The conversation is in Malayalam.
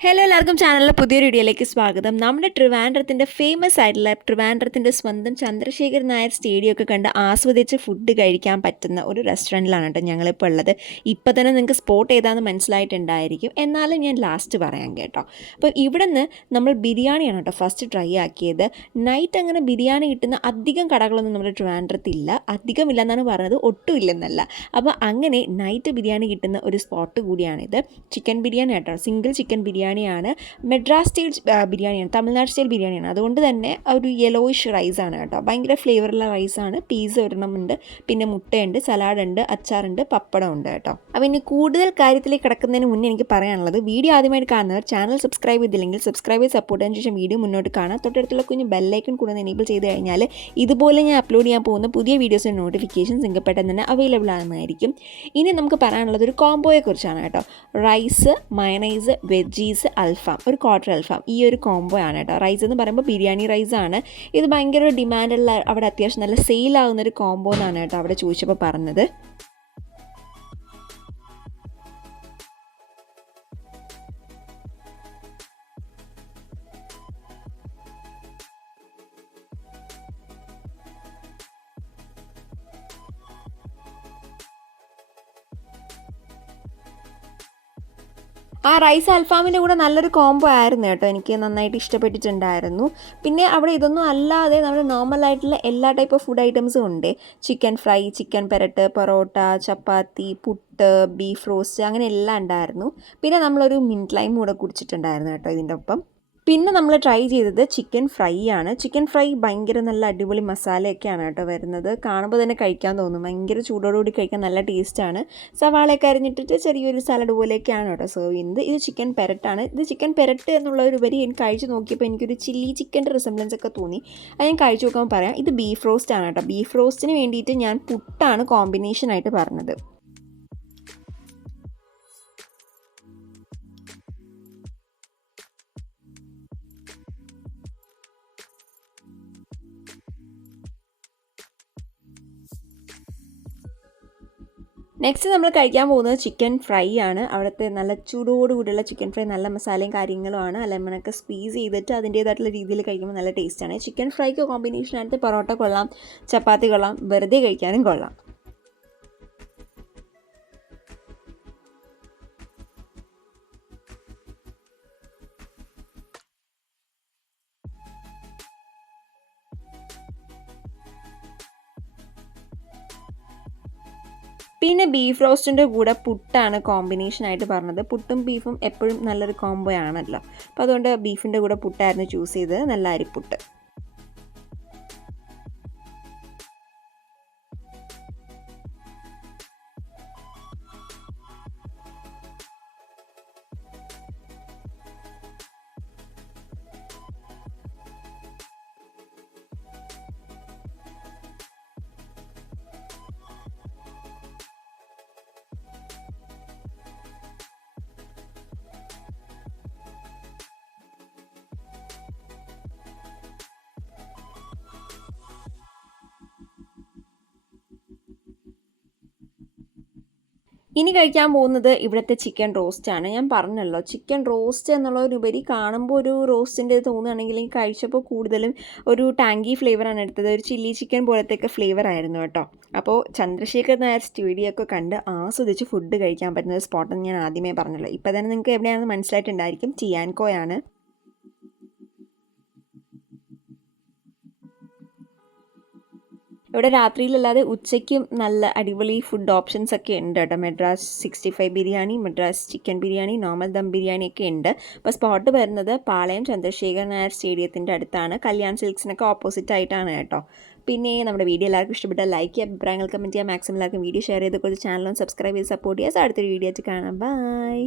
ഹലോ എല്ലാവർക്കും ചാനലിലെ പുതിയൊരു വീഡിയോയിലേക്ക് സ്വാഗതം. നമ്മുടെ ട്രിവാൻഡ്രത്തിൻ്റെ ഫേമസ് ആയിട്ടുള്ള ട്രിവാൻഡ്രത്തിൻ്റെ സ്വന്തം ചന്ദ്രശേഖർ നായർ സ്റ്റേഡിയം ഒക്കെ കണ്ട് ആസ്വദിച്ച് ഫുഡ് കഴിക്കാൻ പറ്റുന്ന ഒരു റെസ്റ്റോറൻറ്റിലാണ് കേട്ടോ ഞങ്ങളിപ്പോൾ ഉള്ളത്. ഇപ്പോൾ തന്നെ നിങ്ങൾക്ക് സ്പോട്ട് ഏതാണെന്ന് മനസ്സിലായിട്ടുണ്ടായിരിക്കും, എന്നാലും ഞാൻ ലാസ്റ്റ് പറയാം കേട്ടോ. അപ്പോൾ ഇവിടെ നിന്ന് നമ്മൾ ബിരിയാണിയാണ് കേട്ടോ ഫസ്റ്റ് ട്രൈ ആക്കിയത്. നൈറ്റ് അങ്ങനെ ബിരിയാണി കിട്ടുന്ന അധികം കടകളൊന്നും നമ്മുടെ ട്രിവാൻഡ്രത്തില്ല, അധികമില്ല എന്നാണ് പറഞ്ഞത്, ഒട്ടും ഇല്ലെന്നല്ല. അപ്പോൾ അങ്ങനെ നൈറ്റ് ബിരിയാണി കിട്ടുന്ന ഒരു സ്പോട്ട് കൂടിയാണിത്. ചിക്കൻ ബിരിയാണി കേട്ടോ, സിംഗിൾ ചിക്കൻ ബിരിയാണിയാണ്. മെഡ്രാസ് സ്റ്റൈൽ ബിരിയാണിയാണ്, തമിഴ്നാട് സ്റ്റൈൽ ബിരിയാണിയാണ്. അതുകൊണ്ട് തന്നെ ഒരു യെലോയിഷ് റൈസാണ് കേട്ടോ, ഭയങ്കര ഫ്ലേവറുള്ള റൈസാണ്. പീസ് ഒരെണ്ണമുണ്ട്, പിന്നെ മുട്ടയുണ്ട്, സലാഡുണ്ട്, അച്ചാറുണ്ട്, പപ്പടം ഉണ്ട് കേട്ടോ. അപ്പോൾ ഇനി കൂടുതൽ കാര്യത്തിലേക്ക് കിടക്കുന്നതിന് മുന്നേ എനിക്ക് പറയാനുള്ളത്, വീഡിയോ ആദ്യമായിട്ട് കാണുന്നവർ ചാനൽ സബ്സ്ക്രൈബ് ചെയ്തില്ലെങ്കിൽ സബ്സ്ക്രൈബ് ചെയ്ത് സപ്പോർട്ട് ചെയ്തതിന് ശേഷം വീഡിയോ മുന്നോട്ട് കാണാം. തൊട്ടടുത്തുള്ള കുഞ്ഞ് ബെല്ലൈക്കൺ കൂടെ എനേബിൾ ചെയ്ത് കഴിഞ്ഞാൽ ഇതുപോലെ ഞാൻ അപ്ലോഡ് ചെയ്യാൻ പോകുന്ന പുതിയ വീഡിയോസിൻ്റെ നോട്ടിഫിക്കേഷൻസ് നിങ്ങൾക്ക് പെട്ടെന്ന് തന്നെ അവൈലബിൾ ആകുന്നതായിരിക്കും. ഇനി നമുക്ക് പറയാനുള്ളത് ഒരു കോംബോയെ കുറിച്ചാണ് കേട്ടോ. റൈസ്, മയണൈസ്, വെജീസ്, അൽഫാം, ഒരു ക്വാർട്ടർ അൽഫാം, ഈ ഒരു കോംബോ ആണ് കേട്ടോ. റൈസ് എന്ന് പറയുമ്പോൾ ബിരിയാണി റൈസാണ്. ഇത് ഭയങ്കര ഡിമാൻഡുള്ള, അവിടെ അത്യാവശ്യം നല്ല സെയിലാവുന്ന ഒരു കോംബോ എന്നാണ് കേട്ടോ അവിടെ ചോദിച്ചപ്പോൾ പറഞ്ഞത്. ആ റൈസ് അൽഫാമിൻ്റെ കൂടെ നല്ലൊരു കോംബോ ആയിരുന്നു കേട്ടോ, എനിക്ക് നന്നായിട്ട് ഇഷ്ടപ്പെട്ടിട്ടുണ്ടായിരുന്നു. പിന്നെ അവിടെ ഇതൊന്നും അല്ലാതെ നമ്മുടെ നോർമലായിട്ടുള്ള എല്ലാ ടൈപ്പ് ഓഫ് ഫുഡ് ഐറ്റംസും ഉണ്ട്. ചിക്കൻ ഫ്രൈ, ചിക്കൻ പെരട്ട്, പൊറോട്ട, ചപ്പാത്തി, പുട്ട്, ബീഫ് റോസ്റ്റ്, അങ്ങനെ എല്ലാം ഉണ്ടായിരുന്നു. പിന്നെ നമ്മളൊരു മിൻറ്റ് ലൈം കൂടെ കുടിച്ചിട്ടുണ്ടായിരുന്നു കേട്ടോ ഇതിൻ്റെ ഒപ്പം. പിന്നെ നമ്മൾ ട്രൈ ചെയ്തത് ചിക്കൻ ഫ്രൈ ആണ്. ചിക്കൻ ഫ്രൈ ഭയങ്കര നല്ല അടിപൊളി മസാലയൊക്കെയാണ് കേട്ടോ വരുന്നത്. കാണുമ്പോൾ തന്നെ കഴിക്കാൻ തോന്നും, ഭയങ്കര ചൂടോടുകൂടി കഴിക്കാൻ നല്ല ടേസ്റ്റാണ്. സവാളയൊക്കെ അരിഞ്ഞിട്ടിട്ട് ചെറിയൊരു സാലഡ് പോലെയൊക്കെയാണ് കേട്ടോ സെർവ് ചെയ്യുന്നത്. ഇത് ചിക്കൻ പെരട്ടാണ്. ഇത് ചിക്കൻ പെരട്ട് എന്നുള്ളൊരുപരി എനിക്ക് കഴിച്ച് നോക്കിയപ്പോൾ എനിക്കൊരു ചില്ലി ചിക്കൻ്റെ റിസംബ്ലൻസ് ഒക്കെ തോന്നി. അത് ഞാൻ കഴിച്ച് നോക്കുമ്പോൾ പറയാം. ഇത് ബീഫ് റോസ്റ്റ് ആണ് കേട്ടോ. ബീഫ് റോസ്റ്റിന് വേണ്ടിയിട്ട് ഞാൻ പുട്ടാണ് കോമ്പിനേഷനായിട്ട് പറഞ്ഞത്. നെക്സ്റ്റ് നമ്മൾ കഴിക്കാൻ പോകുന്നത് ചിക്കൻ ഫ്രൈ ആണ്. അവിടുത്തെ നല്ല ചൂടോടുകൂടിയുള്ള ചിക്കൻ ഫ്രൈ, നല്ല മസാലയും കാര്യങ്ങളുമാണ്. ലെമണൊക്കെ സ്ക്വീസ് ചെയ്തിട്ട് അതിൻ്റേതായിട്ടുള്ള രീതിയിൽ കഴിക്കുമ്പോൾ നല്ല ടേസ്റ്റാണ്. ചിക്കൻ ഫ്രൈക്ക് കോമ്പിനേഷനായിട്ട് പൊറോട്ട കൊള്ളാം, ചപ്പാത്തി കൊള്ളാം, വെറുതെ കഴിക്കാനും കൊള്ളാം. പിന്നെ ബീഫ് റോസ്റ്റിൻ്റെ കൂടെ പുട്ടാണ് കോമ്പിനേഷനായിട്ട് പറഞ്ഞത്. പുട്ടും ബീഫും എപ്പോഴും നല്ലൊരു കോംബോ ആണല്ലോ. അപ്പോൾ അതുകൊണ്ട് ബീഫിൻ്റെ കൂടെ പുട്ടായിരുന്നു ചൂസ് ചെയ്തത്, നല്ല അരിപ്പുട്ട്. ഇനി കഴിക്കാൻ പോകുന്നത് ഇവിടുത്തെ ചിക്കൻ റോസ്റ്റാണ്. ഞാൻ പറഞ്ഞല്ലോ, ചിക്കൻ റോസ്റ്റ് എന്നുള്ളതിനുപരി കാണുമ്പോൾ ഒരു റോസ്റ്റിൻ്റെ തോന്നുകയാണെങ്കിൽ കഴിച്ചപ്പോൾ കൂടുതലും ഒരു ടാങ്കി ഫ്ലേവറാണ് എടുത്തത്. ഒരു ചില്ലി ചിക്കൻ പോലത്തെയൊക്കെ ഫ്ലേവർ ആയിരുന്നു കേട്ടോ. അപ്പോൾ ചന്ദ്രശേഖർ നായർ സ്റ്റേഡിയം ഒക്കെ കണ്ട് ആസ്വദിച്ച് ഫുഡ് കഴിക്കാൻ പറ്റുന്ന സ്പോട്ടെന്ന് ഞാൻ ആദ്യമേ പറഞ്ഞല്ലോ. ഇപ്പോൾ തന്നെ നിങ്ങൾക്ക് എവിടെയാണെന്ന് മനസ്സിലായിട്ടുണ്ടായിരിക്കും, ടിയാൻകോയാണ്. ഇവിടെ രാത്രിയിലല്ലാതെ ഉച്ചയ്ക്കും നല്ല അടിപൊളി ഫുഡ് ഓപ്ഷൻസ് ഒക്കെ ഉണ്ട് കേട്ടോ. മെഡ്രാസ് 65 ബിരിയാണി, മെഡ്രാസ് ചിക്കൻ ബിരിയാണി, നോർമൽ ദം ബിരിയാണി ഒക്കെ ഉണ്ട്. അപ്പോൾ സ്പോട്ട് വരുന്നത് പാളയം ചന്ദ്രശേഖർ നായർ സ്റ്റേഡിയത്തിൻ്റെ അടുത്താണ്, കല്യാൺ സിൽക്സിനൊക്കെ ഓപ്പോസിറ്റ് ആയിട്ടാണ് കേട്ടോ. പിന്നെ നമ്മുടെ വീഡിയോ എല്ലാവർക്കും ഇഷ്ടപ്പെട്ടാൽ ലൈക്ക് ചെയ്യുക, അഭിപ്രായങ്ങൾ കമൻറ്റ് ചെയ്യുക, മാക്സിമം എല്ലാവർക്കും വീഡിയോ ഷെയർ ചെയ്ത് കൊടുത്ത് ചാനലും സബ്സ്ക്രൈബ് ചെയ്ത് സപ്പോർട്ട് ചെയ്യുക. അടുത്തൊരു വീഡിയോ ആയിട്ട് കാണാം. ബൈ.